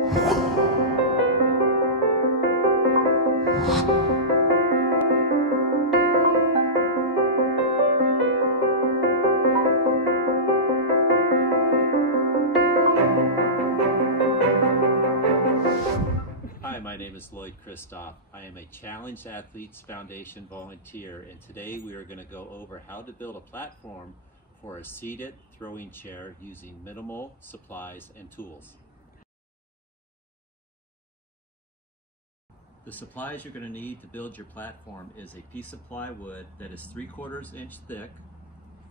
Hi, my name is Lloyd Kristof. I am a Challenged Athletes Foundation volunteer, and today we are going to go over how to build a platform for a seated throwing chair using minimal supplies and tools. The supplies you're going to need to build your platform is a piece of plywood that is 3/4 inch thick,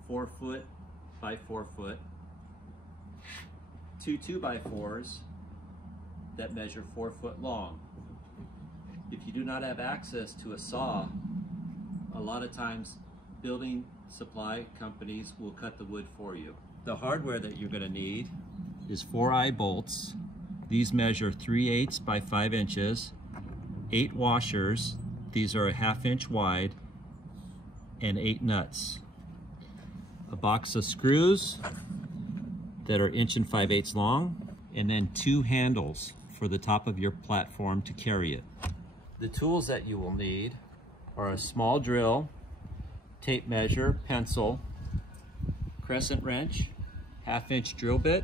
4 foot by 4 foot, 2 2x4s that measure 4 foot long. If you do not have access to a saw, a lot of times building supply companies will cut the wood for you. The hardware that you're going to need is 4-eye bolts. These measure 3/8 by 5 inches, 8 washers, these are a 1/2 inch wide, and 8 nuts. A box of screws that are 1 5/8 long, and then 2 handles for the top of your platform to carry it. The tools that you will need are a small drill, tape measure, pencil, crescent wrench, 1/2 inch drill bit,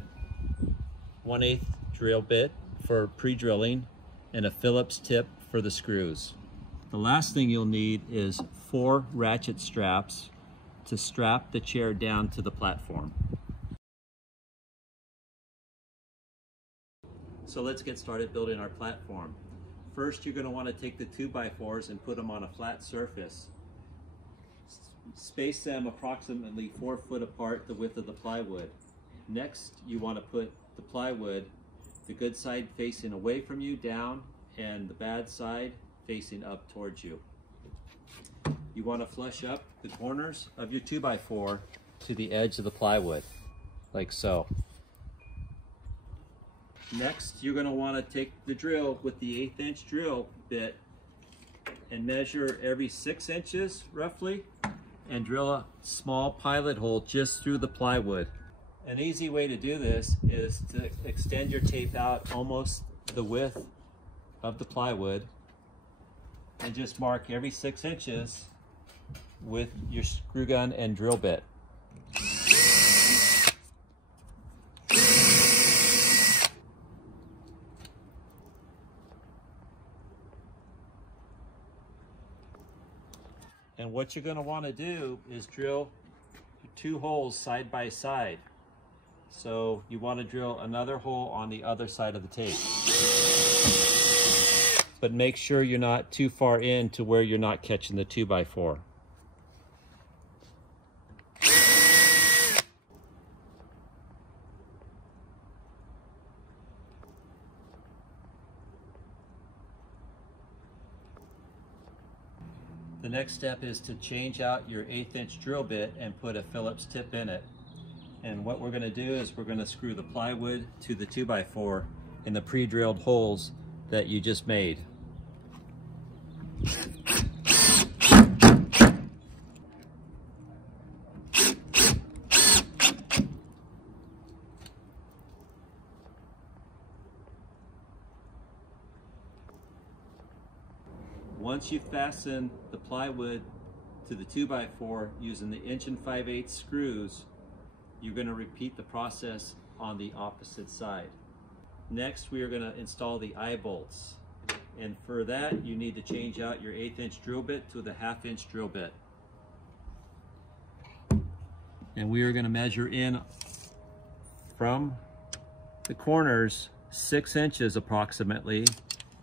1/8 drill bit for pre-drilling, and a Phillips tip for the screws. The last thing you'll need is 4 ratchet straps to strap the chair down to the platform. So let's get started building our platform. First, you're going to want to take the 2x4s and put them on a flat surface. Space them approximately 4 foot apart, the width of the plywood. Next, you want to put the plywood, the good side facing away from you, down, and the bad side facing up towards you. You want to flush up the corners of your 2x4 to the edge of the plywood, like so. Next, you're going to want to take the drill with the 1/8 inch drill bit and measure every 6 inches roughly, and drill a small pilot hole just through the plywood. An easy way to do this is to extend your tape out almost the width of the plywood and just mark every 6 inches with your screw gun and drill bit. And what you're going to want to do is drill 2 holes side by side. So you want to drill another hole on the other side of the tape. But make sure you're not too far in to where you're not catching the 2x4. The next step is to change out your 1/8 inch drill bit and put a Phillips tip in it. And what we're going to do is we're going to screw the plywood to the 2x4 in the pre-drilled holes that you just made. Once you fasten the plywood to the 2x4 using the 1 5/8 screws, you're going to repeat the process on the opposite side. Next, we are going to install the eye bolts. And for that, you need to change out your 1/8 inch drill bit to the 1/2 inch drill bit. And we are going to measure in from the corners 6 inches approximately,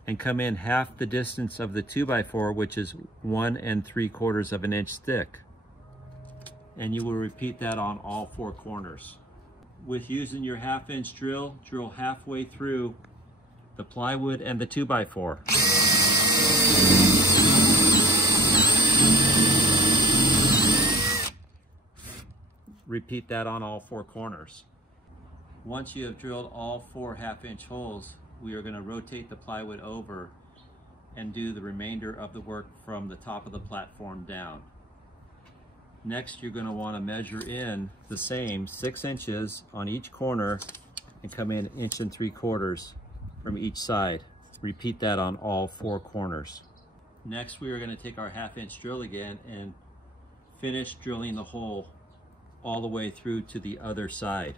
and come in half the distance of the 2x4, which is 1 3/4 inch thick. And you will repeat that on all 4 corners. With using your 1/2 inch drill, drill halfway through the plywood and the 2x4. Repeat that on all 4 corners. Once you have drilled all 4 1/2 inch holes, we are going to rotate the plywood over and do the remainder of the work from the top of the platform down. Next, you're going to want to measure in the same 6 inches on each corner and come in 1 3/4 from each side. Repeat that on all 4 corners. Next, we are going to take our 1/2-inch drill again and finish drilling the hole all the way through to the other side.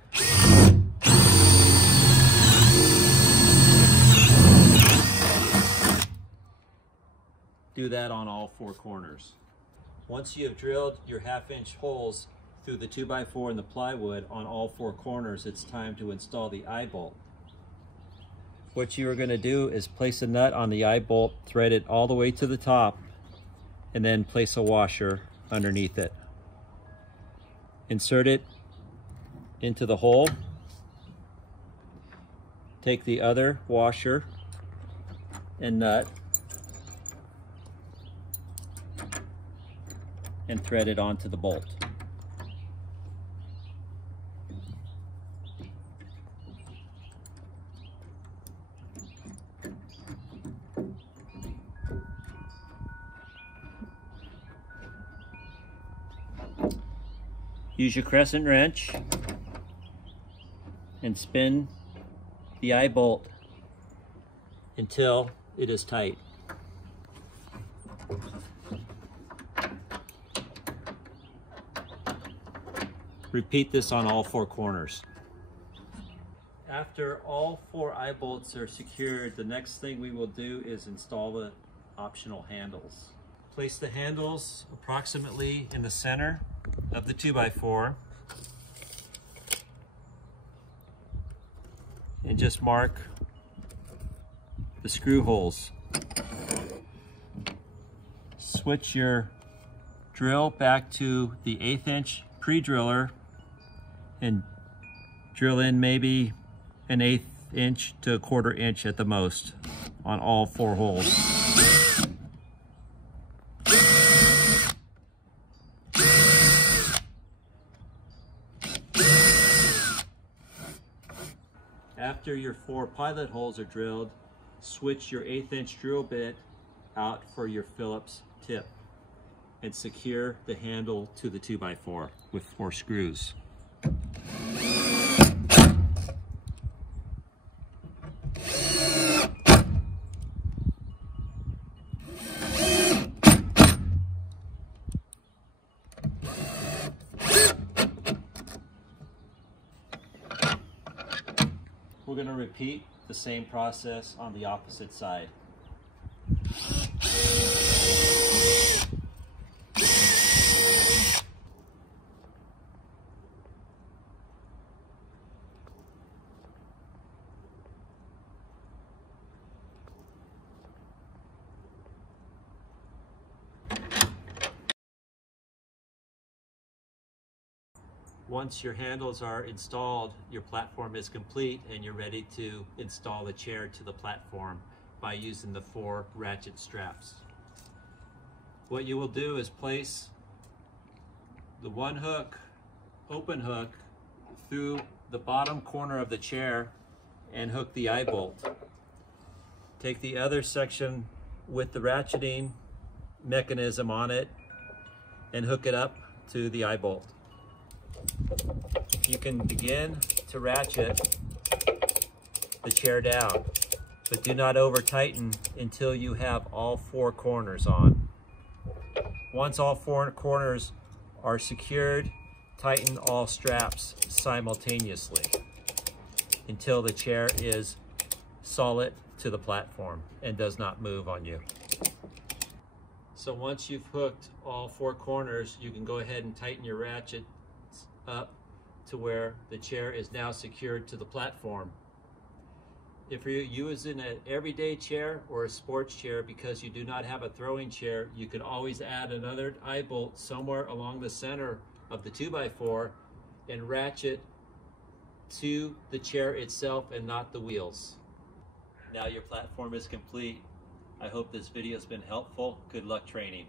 Do that on all 4 corners. Once you have drilled your 1/2-inch holes through the 2x4 and the plywood on all 4 corners, it's time to install the eye bolt. What you are going to do is place a nut on the eye bolt, thread it all the way to the top, and then place a washer underneath it. Insert it into the hole. Take the other washer and nut and thread it onto the bolt. Use your crescent wrench and spin the eye bolt until it is tight. Repeat this on all 4 corners. After all 4 eye bolts are secured, the next thing we will do is install the optional handles. Place the handles approximately in the center of the 2x4 and just mark the screw holes. Switch your drill back to the 1/8-inch pre-driller and drill in maybe an 1/8 inch to 1/4 inch at the most on all 4 holes. After your 4 pilot holes are drilled, switch your 1/8-inch drill bit out for your Phillips tip and secure the handle to the 2x4 with 4 screws. We're going to repeat the same process on the opposite side. Once your handles are installed, your platform is complete and you're ready to install the chair to the platform by using the 4 ratchet straps. What you will do is place the 1 hook, open hook, through the bottom corner of the chair and hook the eye bolt. Take the other section with the ratcheting mechanism on it and hook it up to the eye bolt. You can begin to ratchet the chair down, but do not over tighten until you have all 4 corners on. Once all 4 corners are secured, tighten all straps simultaneously until the chair is solid to the platform and does not move on you. So once you've hooked all 4 corners, you can go ahead and tighten your ratchet up to where the chair is now secured to the platform. If you're using an everyday chair or a sports chair because you do not have a throwing chair, you can always add another eye bolt somewhere along the center of the 2x4 and ratchet to the chair itself and not the wheels. Now your platform is complete. I hope this video has been helpful. Good luck training.